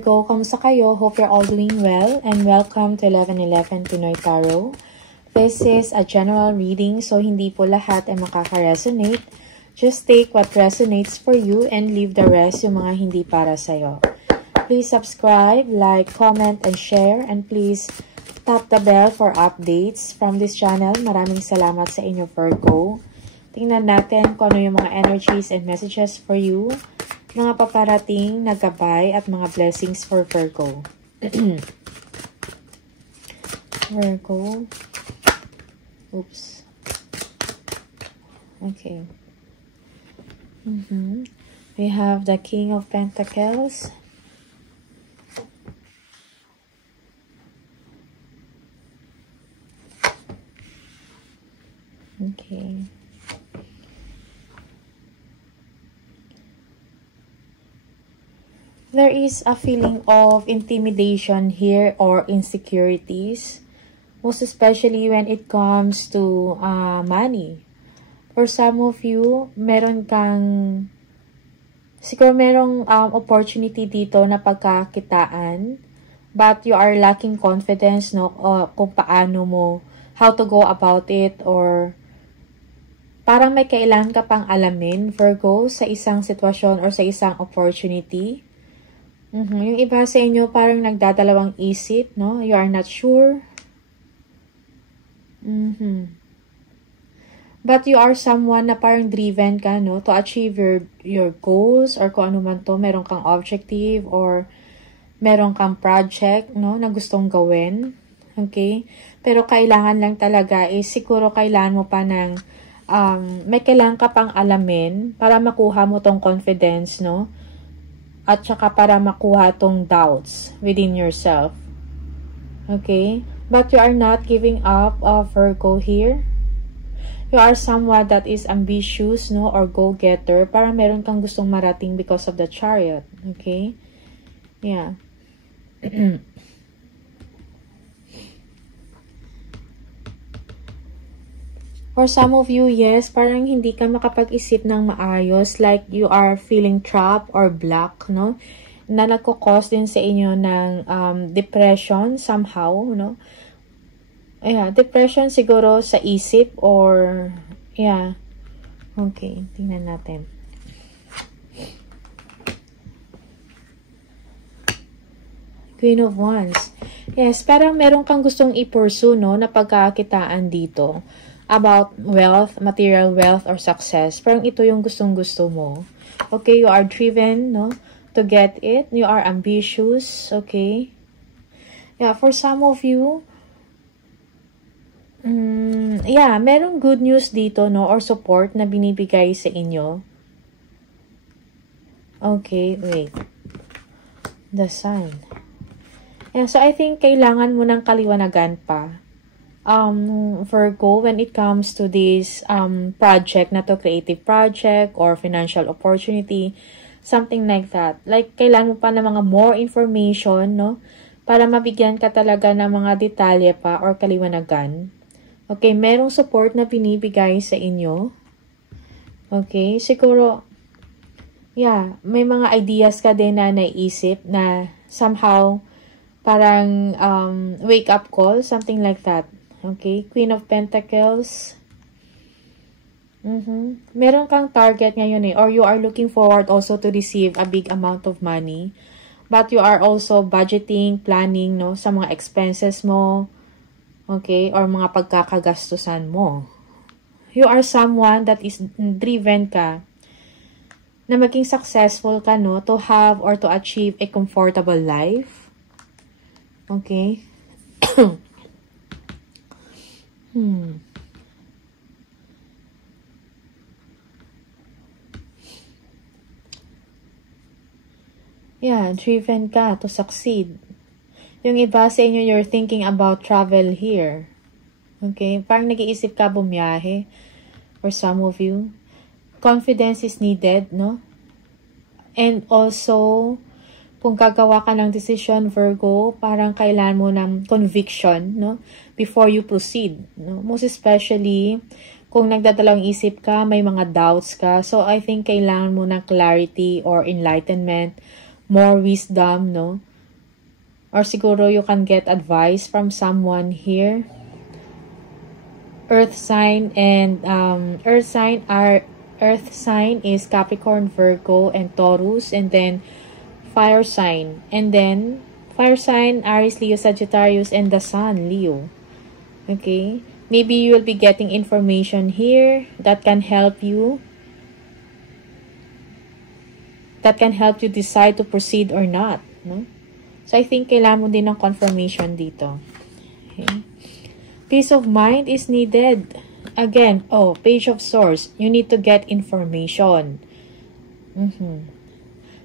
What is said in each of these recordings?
Virgo, kamusta kayo? Hope you're all doing well and welcome to 1111 Pinoy Tarot. This is a general reading, so hindi po lahat ay makaka-resonate. Just take what resonates for you and leave the rest yung mga hindi para sa'yo. Please subscribe, like, comment, and share. And please tap the bell for updates from this channel. Maraming salamat sa inyo, Virgo. Tingnan natin kung ano yung mga energies and messages for you. Mga paparating na gabay at mga blessings for Virgo. Virgo. Oops. Okay. We have the King of Pentacles. Okay. There is a feeling of intimidation here or insecurities. Most especially when it comes to money. For some of you, siguro merong opportunity dito na pagkakitaan. But you are lacking confidence, no? Kung paano mo, how to go about it, or parang may kailangan ka pang alamin, Virgo, sa isang sitwasyon or sa isang opportunity. Yung iba sa inyo parang nagdadalawang isip, no? You are not sure. But you are someone na parang driven ka, no? To achieve your goals or kung ano man to. Meron kang objective or meron kang project, no? Na gustong gawin. Okay? Pero kailangan lang talaga siguro kailangan mo pa ng may kailangan ka pang alamin para makuha mo tong confidence, no? At saka para makuha tong doubts within yourself. Okay? But you are not giving up, Virgo here. You are someone that is ambitious, no? Or go-getter. Para meron kang gustong marating because of the Chariot. Okay? Yeah. For some of you, yes, parang hindi ka makapag-isip ng maayos, like you are feeling trapped or blocked, no? Na nagko-cause din sa inyo ng depression somehow, no? Yeah, depression siguro sa isip or, yeah. Okay, tingnan natin. Queen of Wands. Yes, parang meron kang gustong i-pursue, no? Na pagkakitaan dito. About wealth, material wealth, or success. Parang ito yung gustong-gusto mo. Okay, you are driven, no? To get it. You are ambitious, okay? Yeah, for some of you, yeah, merong good news dito, no? Or support na binibigay sa inyo. Okay, wait. The Sun. Yeah, so I think kailangan mo ng kaliwanagan pa. Virgo, when it comes to this project na to, creative project or financial opportunity, something like that. Like, kailangan mo pa ng mga more information, no? Para mabigyan ka talaga ng mga detalye pa or kaliwanagan. Okay, merong support na binibigay sa inyo. Okay, siguro, yeah, may mga ideas ka din na naisip na somehow parang wake up call, something like that. Okay, Queen of Pentacles. Meron kang target ngayon or you are looking forward also to receive a big amount of money. But you are also budgeting, planning, no, sa mga expenses mo. Okay, or mga pagkakagastusan mo. You are someone that is driven ka na maging successful ka, no, to have or to achieve a comfortable life. Okay. Yeah, driven ka to succeed. Yung iba sa inyo, you're thinking about travel here. Okay? Parang nag-iisip ka bumiyahe. For some of you. Confidence is needed, no? And also, kung gagawa ka ng decision, Virgo, parang kailangan mo ng conviction, no? Before you proceed, no? Most especially, kung nagdadalawang isip ka, may mga doubts ka. So, I think kailangan mo ng clarity or enlightenment, more wisdom, no? Or siguro you can get advice from someone here. Earth sign and Earth sign is Capricorn, Virgo, and Taurus, and then fire sign, and then fire sign Aries, Leo, Sagittarius, and the Sun, Leo. Okay, maybe you will be getting information here that can help you. That can help you decide to proceed or not, no? So I think kailangan mo din ng confirmation dito. Okay. Peace of mind is needed. Again, Page of Swords. You need to get information.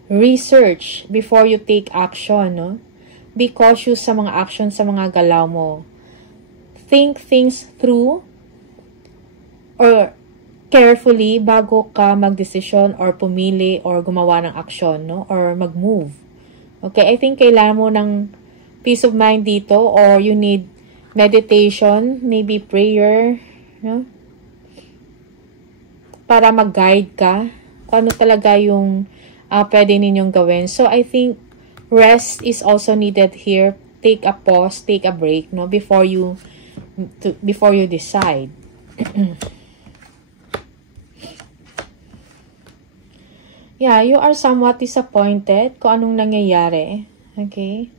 Research before you take action, no? Be cautious sa mga action, sa mga galaw mo. Think things through or carefully bago ka magdesisyon or pumili or gumawa ng action, no? Or mag-move. Okay, I think kailangan mo ng peace of mind dito, or you need meditation, maybe prayer, no? Para mag-guide ka kung ano talaga yung pwede ninyong gawin. So, I think rest is also needed here. Take a pause, take a break, no? Before you decide. Yeah, you are somewhat disappointed kung anong nangyayari. Okay?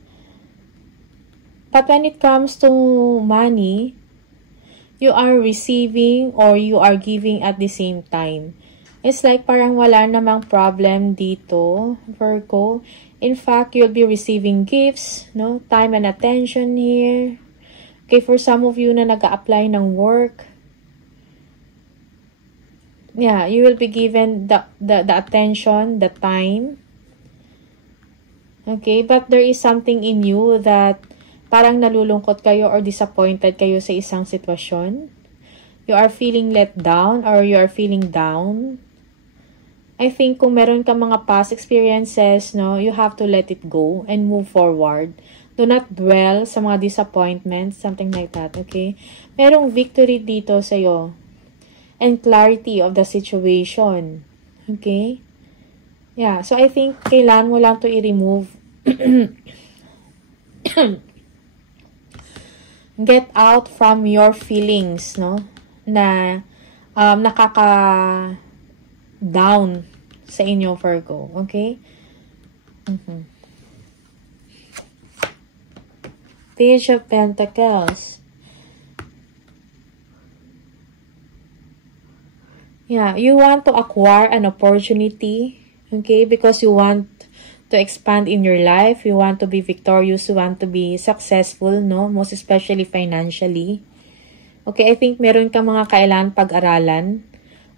But when it comes to money, you are receiving or you are giving at the same time. It's like parang wala namang problem dito, Virgo. In fact, you'll be receiving gifts, no? Time and attention here. Okay, for some of you na nag-a-apply ng work, yeah, you will be given the attention, the time. Okay, but there is something in you that parang nalulungkot kayo or disappointed kayo sa isang sitwasyon. You are feeling let down or you are feeling down. I think kung meron ka mga past experiences, no, you have to let it go and move forward. Do not dwell sa mga disappointments, something like that, okay? Merong victory dito sa'yo. And clarity of the situation. Okay? Yeah, so I think kailangan mo lang to i-remove. Get out from your feelings, no? Na nakaka-down sa inyo, Virgo. Okay? Page of Pentacles. Yeah, you want to acquire an opportunity, okay, because you want to expand in your life, you want to be victorious, you want to be successful, no, most especially financially. Okay, I think meron kang mga kailangan pag-aralan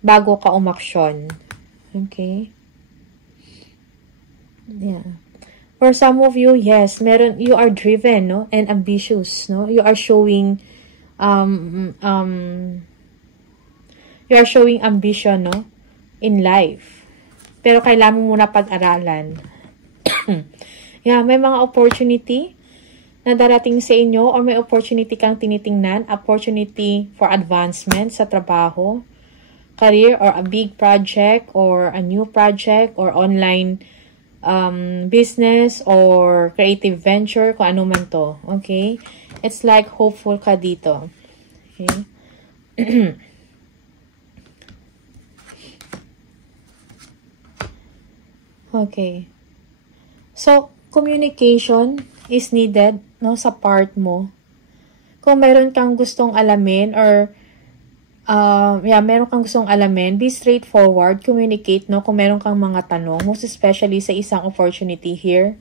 bago ka umaksyon. Okay? Yeah. For some of you, yes, you are driven, no, and ambitious, no, you are showing, you are showing ambition, no, in life. Pero kailangan mo muna pag-aralan. Yeah, may mga opportunity na darating sa inyo or may opportunity kang tinitingnan, opportunity for advancement sa trabaho, career, or a big project, or a new project, or online business, or creative venture, kung ano man to. Okay? It's like hopeful ka dito. Okay? Okay. So, communication is needed, no, sa part mo. Kung meron kang gustong alamin or meron kang gustong alamin, be straightforward, communicate, no, kung meron kang mga tanong, most especially sa isang opportunity here.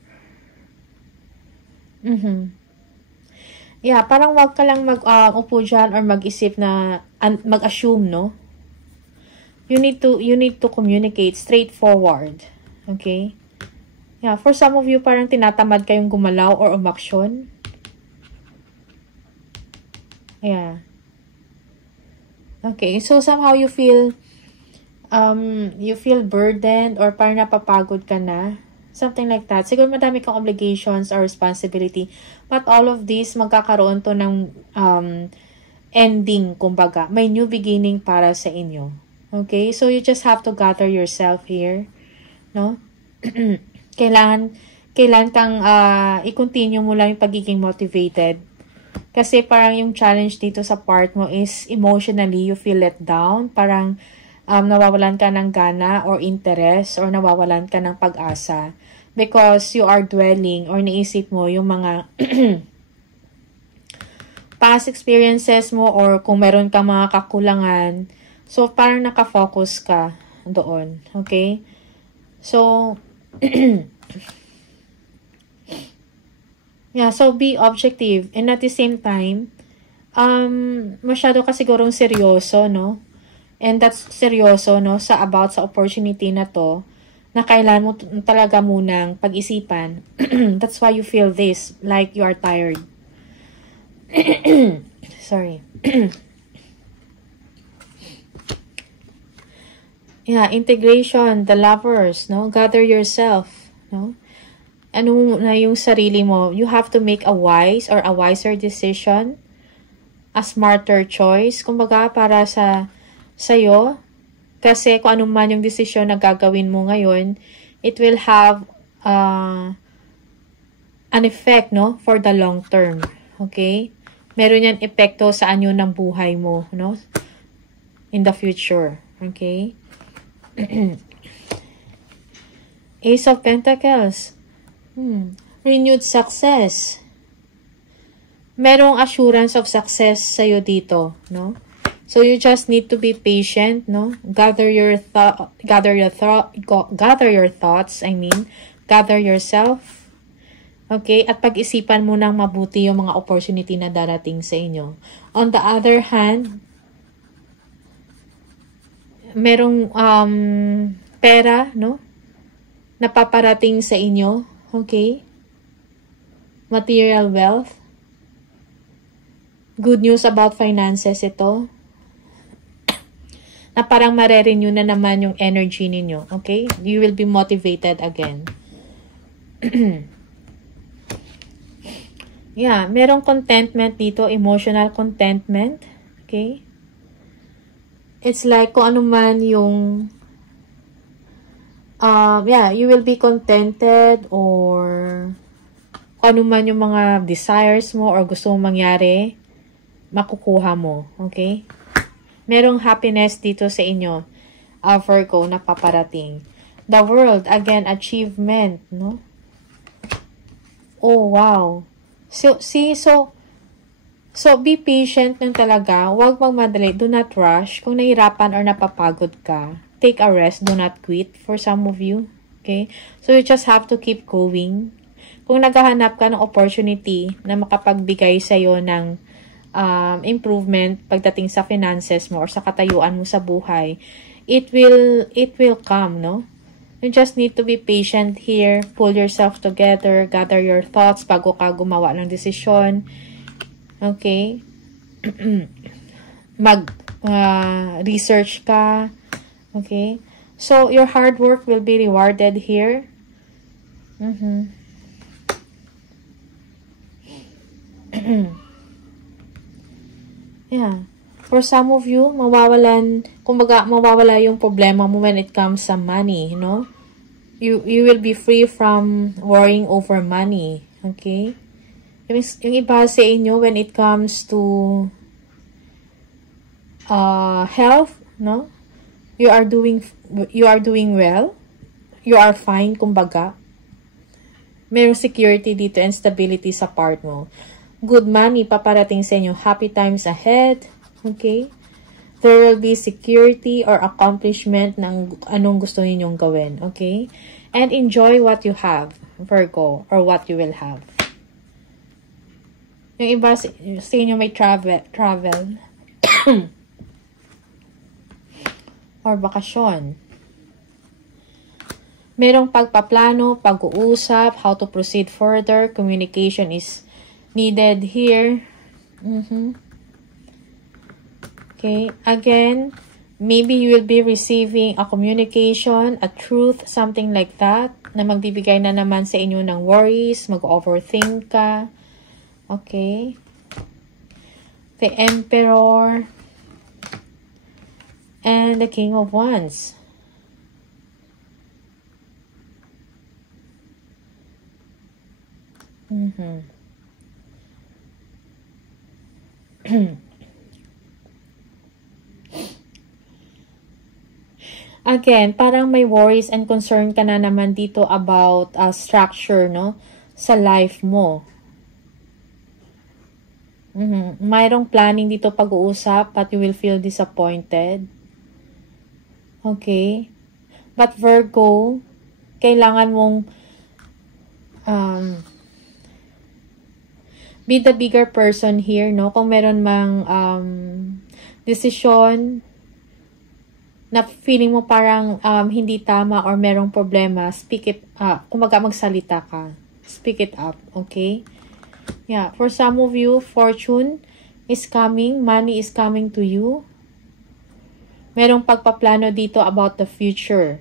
Yeah, parang wag ka lang upo dyan or mag-isip na mag-assume, no. You need to communicate straightforward. Okay? Yeah, for some of you, parang tinatamad kayong gumalaw or umaksyon. Yeah. Okay, so somehow you feel burdened or parang napapagod ka na. Something like that. Siguro madami kang obligations or responsibility. But all of this, magkakaroon to ng ending, kumbaga. May new beginning para sa inyo. Okay? So you just have to gather yourself here. No? Kailangan kailan kang i-continue mo lang yung pagiging motivated. Kasi parang yung challenge dito sa part mo is emotionally you feel let down. Parang nawawalan ka ng gana or interest or nawawalan ka ng pag-asa. Because you are dwelling or naisip mo yung mga past experiences mo or kung meron kang mga kakulangan. So, parang nakafocus ka doon. Okay? So, yeah, so be objective. And at the same time, masyado ka sigurong seryoso, no? And that's seryoso, no? About sa opportunity na to, na kailangan mo talaga munang pag-isipan. That's why you feel this, like you are tired. Sorry. Yeah, integration, the lovers, no? Gather yourself, no? Ano na yung sarili mo? You have to make a wise or a wiser decision, a smarter choice, kumbaga para sa'yo. Kasi kung ano man yung desisyon na gagawin mo ngayon, it will have an effect, no? For the long term. Okay? Meron yan epekto sa anyo ng buhay mo, no? In the future. Okay? Ace of Pentacles. Renewed success. Merong assurance of success sa'yo dito, no? So you just need to be patient, no? Gather your thoughts, gather yourself. Okay? At pag-isipan mo nang mabuti yung mga opportunity na darating sa inyo. On the other hand, merong pera, no? Napaparating sa inyo, okay? Material wealth. Good news about finances ito. Na parang mare-renew na naman yung energy ninyo, okay? You will be motivated again. Yeah, merong contentment dito, emotional contentment, okay? It's like kung ano man yung yeah, you will be contented or kung ano man yung mga desires mo or gusto mong mangyari, makukuha mo. Okay? Merong happiness dito sa inyo, Virgo, na paparating. The world, again, achievement, no? Oh, wow. So, be patient lang talaga. Huwag magmadali. Do not rush. Kung nahirapan or napapagod ka, take a rest. Do not quit for some of you. Okay? So, you just have to keep going. Kung naghahanap ka ng opportunity na makapagbigay sa'yo ng improvement pagdating sa finances mo or sa katayuan mo sa buhay, it will come, no? You just need to be patient here. Pull yourself together. Gather your thoughts bago ka gumawa ng desisyon. Okay? Research ka. Okay? So, your hard work will be rewarded here. Yeah. For some of you, mawawala yung problema mo when it comes sa money, no? You will be free from worrying over money. Okay? Yung iba sa inyo, when it comes to health, no? You are doing well. You are fine, kumbaga. Mayroong security dito and stability sa part mo. Good money paparating sa inyo. Happy times ahead. Okay? There will be security or accomplishment ng anong gusto ninyong gawin. Okay? And enjoy what you have, Virgo, or what you will have. Yung iba sa inyo may travel or bakasyon. Merong pagpaplano, pag-uusap, how to proceed further. Communication is needed here. Okay. Again, maybe you will be receiving a communication, a truth, something like that, na magbibigay na naman sa inyo ng worries, mag-overthink ka. Okay. The Emperor and the King of Wands. Mhm. Again, parang may worries and concern ka na naman dito about structure, no? Sa life mo. Mayroong planning dito pag-uusap, but you will feel disappointed. Okay? But Virgo, kailangan mong be the bigger person here, no? Kung meron mang decision na feeling mo parang hindi tama or merong problema, speak it up. Kumaga magsalita ka. Speak it up, okay? Yeah, for some of you, fortune is coming, money is coming to you. Merong pagpaplano dito about the future.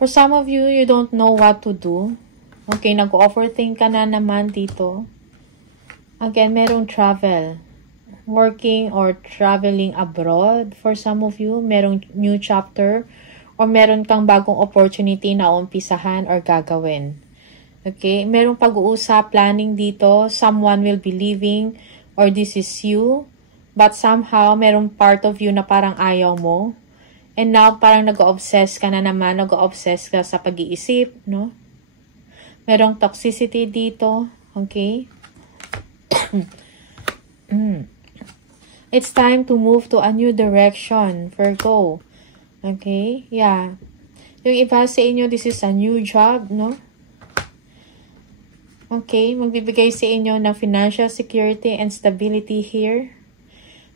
For some of you, you don't know what to do. Okay, nag-overthink ka na naman dito. Again, merong travel. Working or traveling abroad. For some of you, merong new chapter or meron kang bagong opportunity na umpisahan or gagawin. Okay, merong pag-uusap, planning dito. Someone will be leaving or this is you. But somehow, merong part of you na parang ayaw mo. And now, parang nag-obsess ka na naman, nag-obsess ka sa pag-iisip, no? Merong toxicity dito, okay? It's time to move to a new direction, Virgo. Okay? Yeah. Yung iba sa inyo, this is a new job, no? Okay? Magbibigay sa inyo ng financial security and stability here.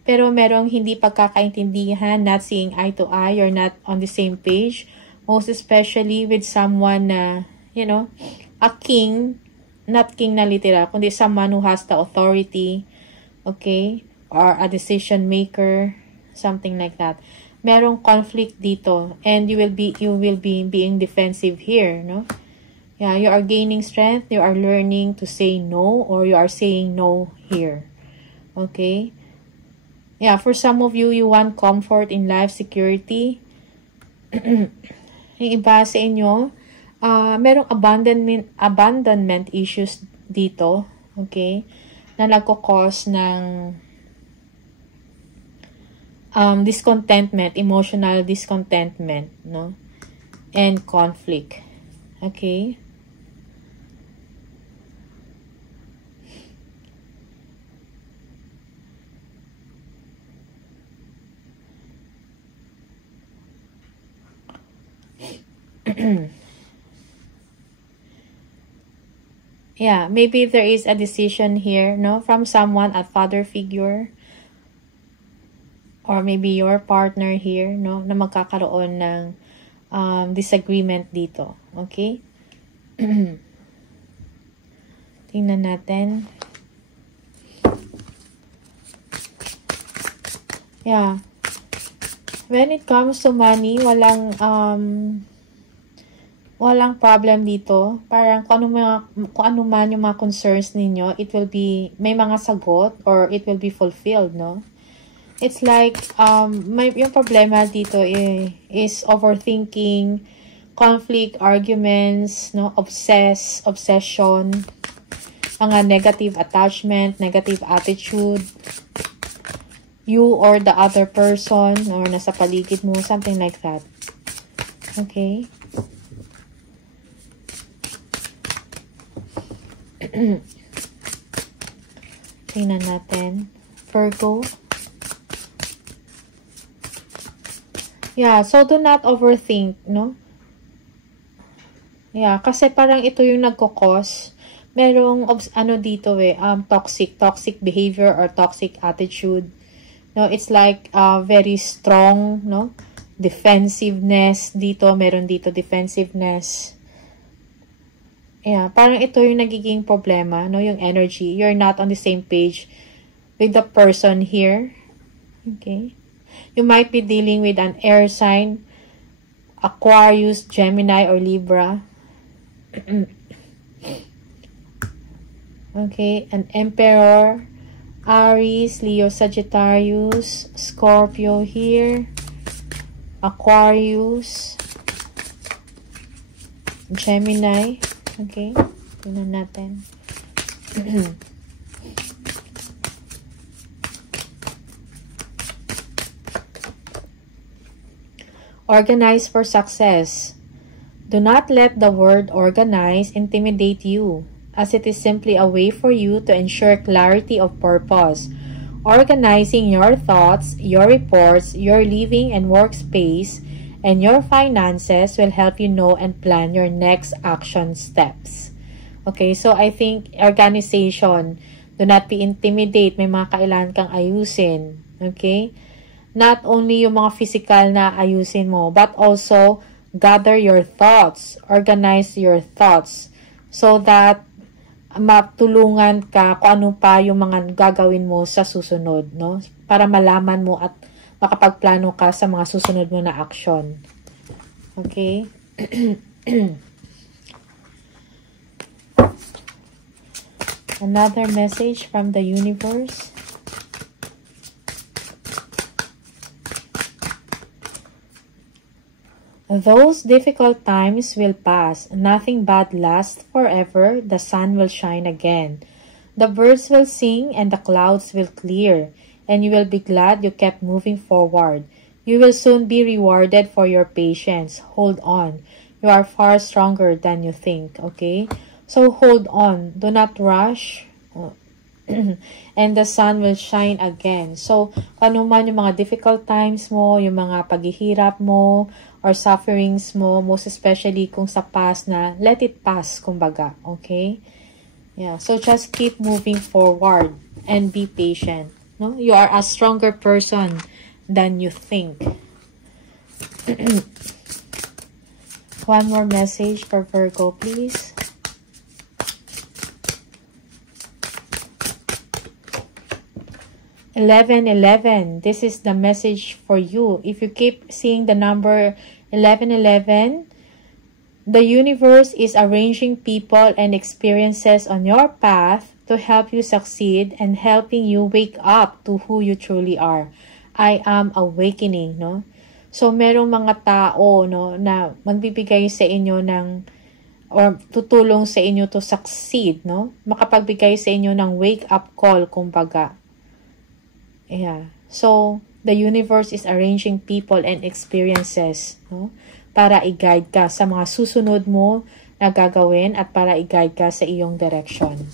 Pero merong hindi pagkakaintindihan, not seeing eye to eye, or not on the same page. Most especially with someone na, you know, a king, not king na literal, kundi someone who has the authority, okay, or a decision maker, something like that. Merong conflict dito, and you will be being defensive here, no? Yeah, you are gaining strength, you are learning to say no, or you are saying no here. Okay? Yeah, for some of you, you want comfort in life, security. Yung iba sa inyo, merong abandonment issues dito, okay, na nagko-cause ng discontentment, emotional discontentment, no, and conflict, okay. Yeah, maybe there is a decision here, no, from someone, a father figure, or maybe your partner here, no, na magkakaroon ng disagreement dito, okay? Tingnan natin. Yeah. When it comes to money, walang problem dito. Parang kung ano man yung mga concerns ninyo, it will be, may mga sagot or it will be fulfilled, no? It's like, yung problema dito is overthinking, conflict, arguments, no? Obsession, mga negative attachment, negative attitude, you or the other person, or nasa paligid mo, something like that. Okay? Tingnan natin. Virgo. Yeah, so do not overthink, no? Yeah, kasi parang ito yung nagkukos. Merong, dito toxic behavior or toxic attitude. No, it's like very strong, no? Defensiveness dito, meron dito defensiveness. Yeah, parang ito yung nagiging problema, no? Yung energy. You're not on the same page with the person here. Okay? You might be dealing with an air sign, Aquarius, Gemini, or Libra. Okay, an Emperor, Aries, Leo, Sagittarius, Scorpio here, Aquarius, Gemini. Okay, tingnan natin. Organize for success. Do not let the word organize intimidate you, as it is simply a way for you to ensure clarity of purpose. Organizing your thoughts, your reports, your living and workspace, and your finances will help you know and plan your next action steps. Okay, so I think organization, do not be intimidated. May mga kailangan kang ayusin. Okay? Not only yung mga physical na ayusin mo, but also gather your thoughts, organize your thoughts, so that matulungan ka kung ano pa yung mga gagawin mo sa susunod, no? Para malaman mo at makapagplano ka sa mga susunod mo na action. Okay? Another message from the universe. Those difficult times will pass. Nothing bad lasts forever. The sun will shine again. The birds will sing and the clouds will clear. And you will be glad you kept moving forward. You will soon be rewarded for your patience. Hold on. You are far stronger than you think. Okay? So hold on. Do not rush. And the sun will shine again. So, ano man yung mga difficult times mo, yung mga paghihirap mo, or sufferings mo, most especially kung sa past na, let it pass, kumbaga. Okay? Yeah. So, just keep moving forward and be patient. No? You are a stronger person than you think. One more message for Virgo, please. (11:11). This is the message for you. If you keep seeing the number 11:11, the universe is arranging people and experiences on your path to help you succeed and helping you wake up to who you truly are. I am awakening, no? So, merong mga tao, no, na magbibigay sa inyo ng, or tutulong sa inyo to succeed, no? Makapagbigay sa inyo ng wake-up call, kumbaga. Yeah. So, the universe is arranging people and experiences, no? Para i-guide ka sa mga susunod mo na gagawin at para i-guide ka sa iyong direction.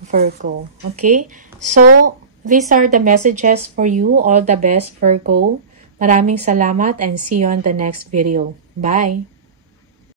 Virgo. Okay? So, these are the messages for you. All the best, Virgo. Maraming salamat and see you on the next video. Bye!